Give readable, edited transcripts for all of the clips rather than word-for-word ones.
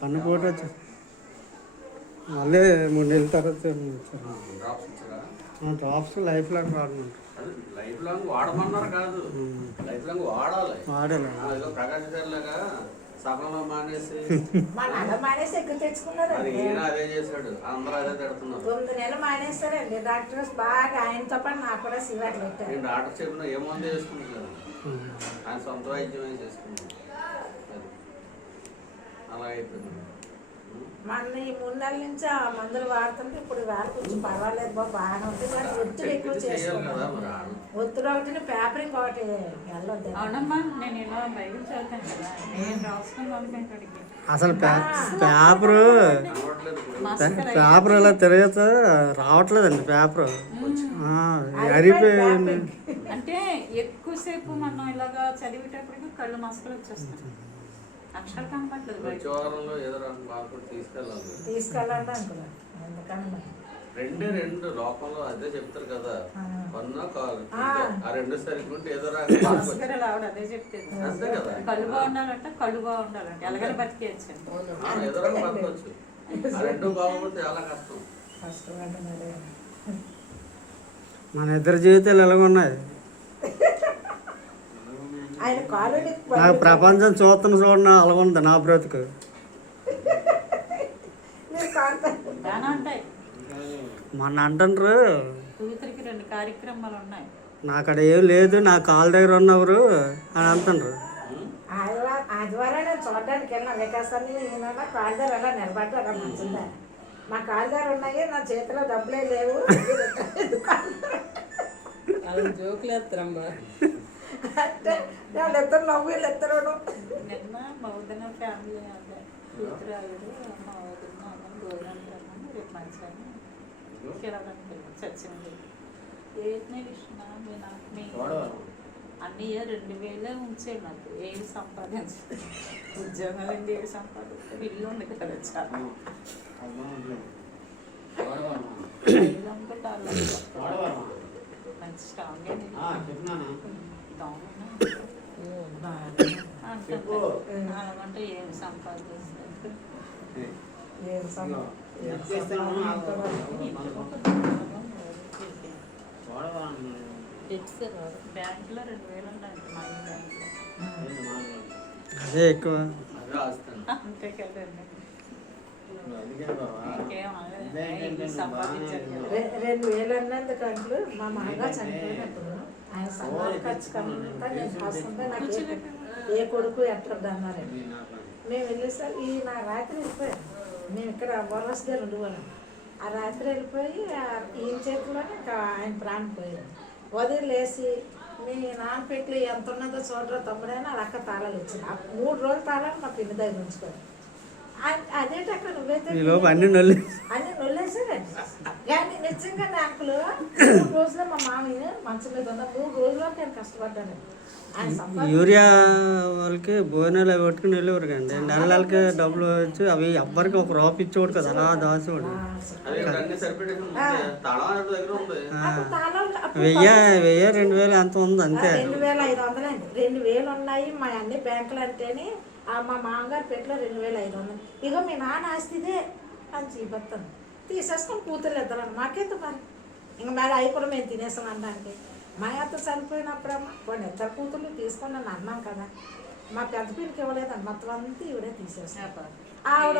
కన్ను పోటీ వచ్చి మళ్ళీ 3 నెలల తర్వాత డ్రాప్స్ లైఫ్ లాంగ్ వాడమంటారు. లైఫ్ లాంగ్ వాడమన్నారు కాదు, లైఫ్ లాంగ్ వాడాలి. ప్రకాశ్ గారి లాగా సగంలో మానేసి ఎక్కువ తెచ్చుకున్నారు. అదే చేశాడు, అందరూ అదే తిడుతున్నారు. 9 నెలలు మానేస్తారండి డాక్టర్స్ బాగా. ఆయనతో పాటు నాకు కూడా సివాట్లు పెట్టారు. నేను డాక్టర్ చెప్పిన ఏ మందు చేసుకుంటున్నాను, ఆయన సొంత వైద్యమే చేసుకున్నాను. అలా అయిపోయింది. మన ఈ 3 నెలల నుంచి ఆ మందులు వాడుతుంటే ఇప్పుడు వేళ కొంచెం పర్వాలేదు బాబు, బాగానే ఉంటుంది. కానీ ఒత్తిడి ఎక్కువ చేసుకోవాలి. ఒత్తిడి ఒకటి, పేపరింగ్ ఒకటి వెళ్ళొద్దు. అవునమ్మా, నేను ఇలా బైబిల్ చదువుతాను కదా, నేను రాసుకుని అసలు పేపర్ ఇలా తిరగచ్చు రావట్లేదండి. పేపర్ అరిపోయింది. అంటే ఎక్కువసేపు మనం ఇలాగా చదివేటప్పటికి కళ్ళు మసకలు వచ్చేస్తాయి, అక్షరాలు కనపట్లేదు. తీసుకెళ్ళాలి అనుకున్నాను. రెండు లోకంలో అదే చెప్తారు కదా, పన్ను కాలు ఆ 2 సరిగ్గుంటే ఏదో ఆవిడ అదే చెప్తారు. కళ్ళు బాగుండాలంట, కళ్ళు బాగుండాలంట, ఎలాగైనా బతికేయచ్చు, ఏదో రకం బతకొచ్చు. ఆ 2 బాగుంటే చాలా కష్టం. మన ఇద్దరు జీవితాలు ఎలాగున్నాయి. నాకు ప్రపంచం చూడండి అలాగుంది నా బ్రతుకు. మొన్న అంటారు 2 కార్యక్రమాలు ఉన్నాయి, నాకడ ఏం లేదు, నా కాళ్ళ దగ్గర ఉన్నవారు అని అంటారు. ఆదివారం నేను చూడడానికి వెళ్ళిన వికాసాన్ని కాళ్ళ దగ్గర ఎలా నిలబడ్డా అక్కడ మంచిదా. మా కాళ్ళ దగ్గర ఉన్నాయి, నా చేతిలో డబ్బులే లేవు. జోకులు వేస్తారమ్మా అంటే వాళ్ళిద్దరు నవ్వు, వీళ్ళిద్దరు నిన్న మౌదన ఫ్యామిలీ అదే కూతురాడు మా వదిన భోజనం రమ్మని రేపు మంచిగా కిరాడానికి వెళ్ళాం. చచ్చింది ఏంటి ఇష్టం మీ అన్ని 2000 ఉంచాడు నాకు. ఏది సంపాదించదు, ఉద్యోగాలు ఏంటి, ఏది సంపాదించాడు. ఇల్లు ఉంది కదా చాలా మంచి స్ట్రాంగ్ అలాగంటే ఏం సంపాదిస్తారు. బ్యాంకులో 2000 ఉన్నాయి, మా బ్యాంకులో అదే ఎక్కువ. అంతే కదండి. 2000 అన్నందుకు అంట్లు మా మామగా చనిపోయినప్పుడు ఆయన సమాధి ఖర్చు కంతా నేను రాస్తుంటే నాకు ఏ కొడుకు ఎట్లొద్దు అన్నారండి. మేము వెళ్ళేసరికి ఈ నా రాత్రి వెళ్ళిపోయాను. మేము ఇక్కడ బోర్రస్ దగ్గర ఉండేవాళ్ళం. ఆ రాత్రి వెళ్ళిపోయి ఈయన చేతిలోనే ఇంకా ఆయన ప్రాణం పోయాడు. ఉదయం లేచి మీ నాన్నపెట్లు ఎంత ఉన్నదో చూడరా తమ్ముడైనా వాళ్ళ అక్క తాళాలు వచ్చింది. 3 రోజులు తాళాలు మా పిన్ని దగ్గర ఉంచుకోండి. అదేంటి అక్కడ నువ్వైతే అన్ని నొల్లేసాడండి. కానీ నిజంగా అంకులు 3 రోజులు మా మామయ్య మంచం మీద ఉన్న 3 రోజుల్లోకి నేను కష్టపడ్డాను. యూరియా వాళ్ళకి భోజనాలు అవి పట్టుకుని వెళ్ళేవారు కండి. నెలలకి డబ్బులు వచ్చి అవి ఎవ్వరికి ఒక రూపాయి ఇచ్చేవాడు కదా, అలా దాచేవాడు. 1000-2000 ఎంత ఉంది అంతే. 2500 అండి. 2000 ఉన్నాయి మా అన్ని బ్యాంకులు అంటేనే. మా మామగారు పెట్టిలో 2500. ఇగో మీ నాన్న ఆస్తిదే అని చూపిస్తాను. తీసేసుకొని కూతురు ఇద్దరు మాకేంత మరి. ఇంక మేడం అవి కూడా మేము తినేసాం అనడానికి. మా అత్త చనిపోయినప్పుడమ్మా కొన్ని 2 కూతుర్లు తీసుకొని నన్ను అన్నాం కదా. మా పెద్ద పిల్లకి ఇవ్వలేదండి, మొత్తం అంతా ఇవిడే తీసేసాను. ఆవిడ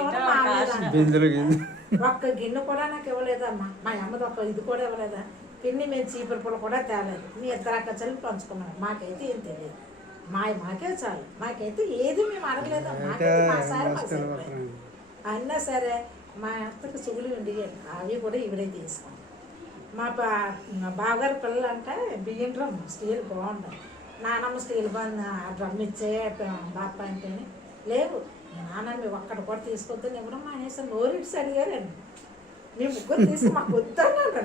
ఒక్క గిన్నె కూడా నాకు ఇవ్వలేదమ్మా. మా అమ్మది ఒక్క ఇది కూడా ఇవ్వలేదా. పిన్ని మేము చీపురు పుల్ల కూడా తేలేదు. మీ 2 అక్క చెల్లి పంచుకున్నాం. మాకైతే ఏం తెలియదు. మాకే చాలు, మాకైతే ఏది మేము అడగలేదు. మాకైతే మా సారి మాకు సరిపోయింది. అన్నా సరే మా అత్తకు చెవులు ఉండి అవి కూడా ఇవిడే తీసుకున్నాం. మా బావగారి పిల్లలు అంటే బియ్యం డ్రమ్ స్టీల్ బాగుంటుంది. నానమ్మ స్టీల్ డ్రమ్ ఇచ్చే బాప అంటేనే లేవు. నాన్న మేము ఒక్కటి కూడా తీసుకొద్దని ఇవ్వడం మానేసి నోరిట్స్ అడిగారండి. మేము 3 తీసి మాకు వద్దన్నాడు.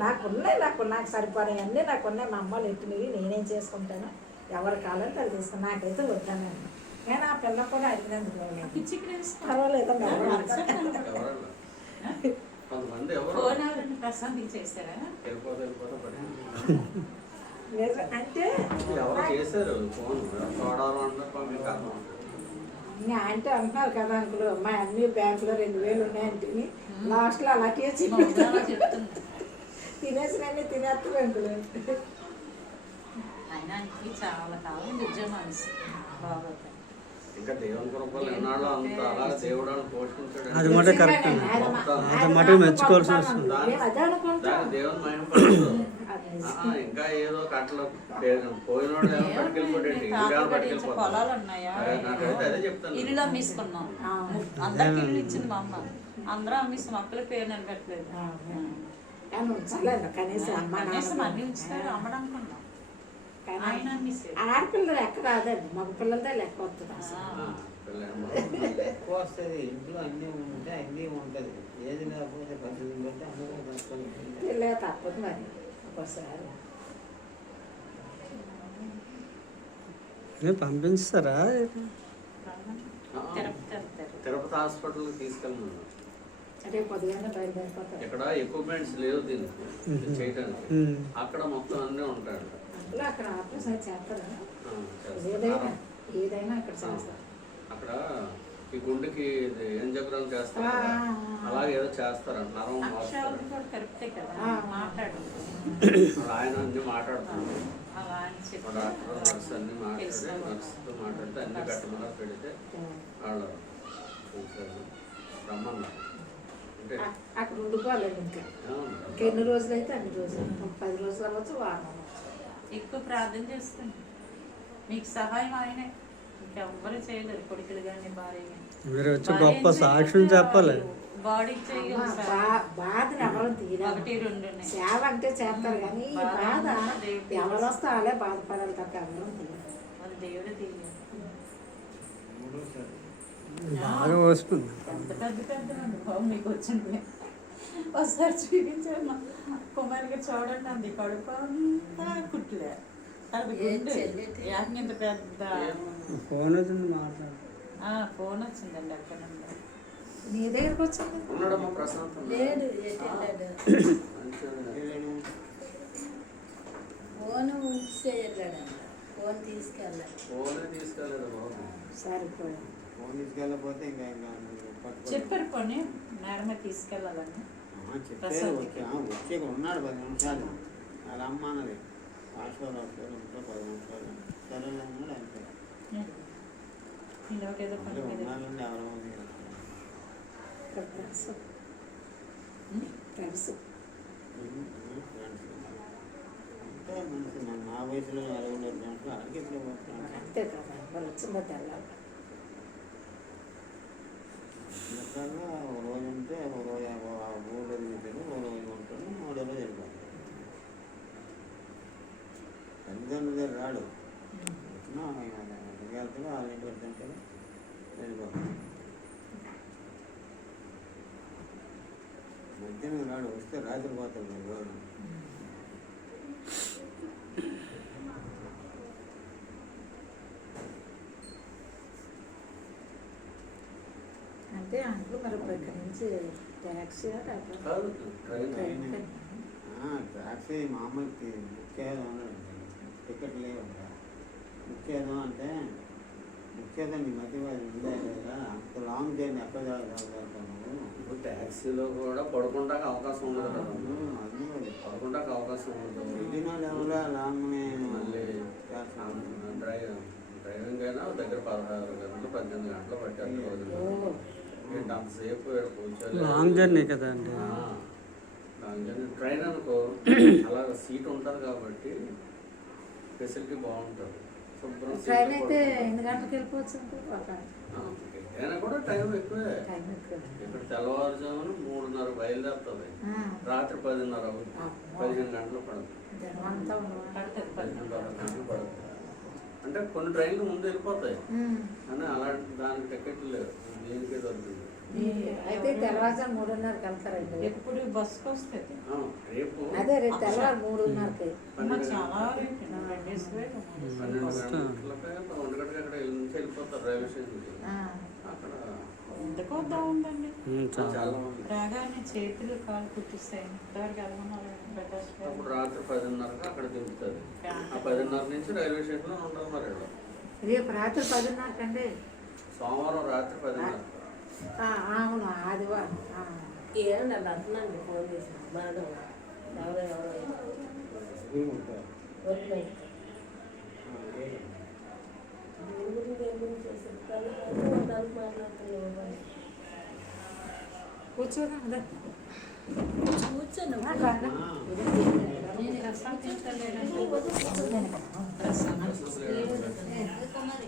నాకు సరిపడాయి అన్నీ నాకు ఉన్నాయి. మా అమ్మలు ఎట్టినవి నేనేం చేసుకుంటాను, ఎవరు కావాలంటే అది తీసుకుని నాకైతే వద్దానండి. నేను ఆ పిల్ల కూడా అడిగినందుకు పర్వాలేదండి. కొంతమంది ఎవరు ఫోన్ ఎవరైనా ప్రశాంత్కి చేశారా? వెళ్ళిపోతే పడి అంటే ఎవరు చేశారు ఫోన్ చూడాలి అంటే మీకు అర్థం ఇంకా అంటే అంటున్నారు కదా అంకులు మా అన్ని బ్యాంకులో 2000 ఉన్నాయంటే లాస్ట్లో అలాగే మా వదిన చెప్తుంది. తినేసినవి తినేస్తారు అంకులు. ఆయన ఆయనకి చాలా కాలం ఉద్యమాలు బాగోతాయి. ఇంకా దేవుని కృపలు ఎన్నాళ్ళు అంత అలా దేవుడు అని పోషించాడు. అది మాట కరెక్ట్ అండి. అది మటుకు మెచ్చుకోవాల్సి వస్తుంది. అదే అనుకుంటా. దాని దేవుని మహిమపడదు. ఇంకా ఏదో కట్టలు పోయినోడు ఏమో పట్టుకెళ్ళిపోయాడు, ఇంకా పట్టుకెళ్ళిపోతాడు. పొలాలు ఉన్నాయా? నాకైతే అదే చెప్తాను. ఇల్లు అమ్మేసుకున్నాం. అందరికి ఇల్లు ఇచ్చింది మా అమ్మ. అందరూ అమ్మేసి అప్పుల పేరు నిలబెట్టలేదు. కానీ ఉంచాలండి కనీసం అమ్మ కనీసం అన్ని ఉంచుతారు అమ్మడానికి ఉన్నాం. ఆయన అమ్మేసారు. ఆడపిల్లలు ఎక్క రాదండి మగ పిల్లలదే లెక్క వస్తుంది ఎక్కువ వస్తుంది. ఇంట్లో అన్నీ ఉంటే అన్నీ ఉంటుంది. ఏది లేకపోతే పరిస్థితిని బట్టి అందరూ కష్టం. పిల్లగా తప్పదు మరి ఒక్కోసారి. పంపిస్తారా? తిరుపతి హాస్పిటల్ తీసుకెళ్ళమన్నా. రేపు పొద్దుగానే బయలుదేరిపోతారు. ఇక్కడ ఎక్విప్మెంట్స్ లేవు దీనికి చేయడానికి. అక్కడ మొత్తం అన్నీ ఉంటాడు. అందులో అక్కడ ఆపరేషన్ చేస్తారా? చేస్తారు. ఏదైనా అక్కడ చేస్తారు. అక్కడ ఈ గుండెకి ఎంజగ్రం చేస్తారు కదా, అలాగే ఏదో చేస్తారంట. నరం అక్షరాలు కూడా కరెక్టే కదా మాట్లాడు. ఆయన అన్ని మాట్లాడుతున్నాడు. అలా అని చెప్పి డాక్టర్ నర్స్ అన్ని మాట్లాడి నర్స్తో మాట్లాడితే అన్ని కట్టమన్నారు. పెడితే వాళ్ళు చూసారు రమ్మన్నారు. అంటే అక్కడ ఉండిపోలేదు ఇంకా ఎన్ని రోజులు అయితే అన్ని రోజులు 10 రోజులు అవ్వచ్చు, వారం అవ్వచ్చు. ఎక్కువ ప్రార్థన చేస్తుంది. మీకు సహాయం ఆయనే, ఇంకెవ్వరు చేయలేరు. కొడుకులు కానీ భార్య కానీ. మీరు వచ్చి గొప్ప సాక్ష్యం చెప్పాలి. బాడీకి చేయగలరు. బాధను ఎవరు తీరాలి. 1, 2 సేవ అంటే చేస్తారు కానీ ఈ బాధ ఎవరు వస్తే వాళ్ళే బాధపడాలి తప్ప ఎవరు తీయాలి. అది దేవుడే తీయాలి. బాగా వస్తుంది. పెద్ద బాబు మీకు వచ్చింది. ఒకసారి చూపించారు మా కుమారికి చూడండి అంది. కడుపు అంతా కుట్లే ఇంత పెద్ద ఫోన్ వచ్చింది మాట్లాడు. ఫోన్ వచ్చిందండి అక్కడ నుండి. నీ దగ్గరకు వచ్చింది ఉన్నాడమ్మా ప్రశాంత్. లేడు ఫోన్ ఉంచే వెళ్ళాడంట. ఫోన్ తీసుకెళ్ళాడు. ఫోనే తీసుకెళ్ళలేదు బాబు. సరిపోయి ఫోన్ తీసుకెళ్ళకపోతే ఇంకా చెప్పారు పోనీ మేడమే తీసుకెళ్ళాలని. చెప్పారు. వచ్చి ఇక్కడ ఉన్నాడు 10 నిమిషాలు. వాళ్ళ అమ్మ అన్నది హాస్పిటల్ ఉంటే 10 నిమిషాలు సరేలే అన్నాడు. అంతే ఏదో పని మీద ఉన్నారండి ఎవరో ఫ్రెండ్స్ ఫ్రెండ్స్ అంటే మనిషి నా వయసులో 60 ఫ్రెండ్స్ అడిగి అంతే కదా వాళ్ళు వచ్చిందో తెల్లాలి. రకాలుగా ఒక రోజు ఉంటే ఒక రోజు 3 రోజులు ఉంటాడు, ఒక రోజు ఉంటాడు, 3 రోజులు వెళ్ళిపోతాడు. తల్లిదండ్రుల దగ్గర రాడు. వచ్చినా వెళ్తాడు, వాళ్ళ ఇంటి పెడుతుంటాడు, వెళ్ళిపోతాడు. మధ్యాహ్నం రాడు. వస్తే రాత్రి పోతాడు రోజు. అంటే అంకులు మరి ఇక్కడ నుంచి ట్యాక్సీ కాదు ట్రైన్. ట్యాక్సీ మామూలు ముఖ్యేదం అన్నాడు. టికెట్ లేవంట. ముఖ్యేదం అంటే ముఖ్యేదం నీ మధ్య ఉందా లేదా? అంత లాంగ్ జర్నీ ఎక్కడ చదువుతాను. ఇప్పుడు ట్యాక్సీలో కూడా పడుకుంటాక అవకాశం ఉండదు కదా. అన్నీ పడుకుంటాక అవకాశం ఉండదు. సిటీలో లేవులా లాంగ్నే మళ్ళీ డ్రైవింగ్ అయినా దగ్గర 16 గంటలు 18 గంటలు పట్టారు రోజులు. అంతసేపు కూర్చోలేదు. లాంగ్ జర్నీ కదా అండి. Long journey. ట్రైన్ అనుకో అలా సీట్ ఉంటుంది కాబట్టి ఫెసిలిటీ బాగుంటుంది. శుభ్రం ట్రైన్ అయితే 8 గంటలకు వెళ్ళిపోవచ్చు. అయినా కూడా టైం ఎక్కువే. టైం ఎక్కువ. ఇక్కడ తెల్లవారుజామున 3:30 బయలుదేరుతుంది. రాత్రి 10:30 అవుతుంది. 15 గంటలు పడుతుంది. అంతా 15 గంటలు పడుతుంది. అంటే కొన్ని ట్రైన్లు ముందు వెళ్ళిపోతాయి కానీ అలాంటి దానికి టికెట్లు లేవు. దీనికే దొరుకుతుంది. అయితే తెల్లవారుజాము 3:30కి వెళ్తారండి. ఎప్పుడు బస్సుకు వస్తుంది. రేపు అదే రేపు తెల్లవారు 3:30కి. చాలా రేట్ 12 గంటలకి 1 గంటకి అక్కడ నుంచి వెళ్ళిపోతారు రైల్వే స్టేషన్కి. అక్కడ ఎందుకు వద్దా ఉందండి చాలా చాలా ఉంది. రాగానే చేతులు కాలు కుట్టిస్తాయి ఇంతవరకు వెళ్ళమన్నారు ప్రకాష్ గారు అప్పుడు రాత్రి 10:30కి అక్కడ దింపుతుంది. ఆ 10:30 నుంచి రైల్వే స్టేషన్లో ఉండదు మరి వీళ్ళు. రేపు రాత్రి 10:30 కండి. సోమవారం రాత్రి 10:30. అవును ఆదివారం. ఏమండి అలా అంటున్నాండి ఫోన్ చేసి మేడం ఎవరో స్కూల్ ఉంటారు వర్క్ బయట దీని గురించి దేని గురించి చేశారు దానికి మాట్లాడుతున్నాం కూర్చోదా కూర్చోను నేను రసం తింటలేనండి అసలు మరి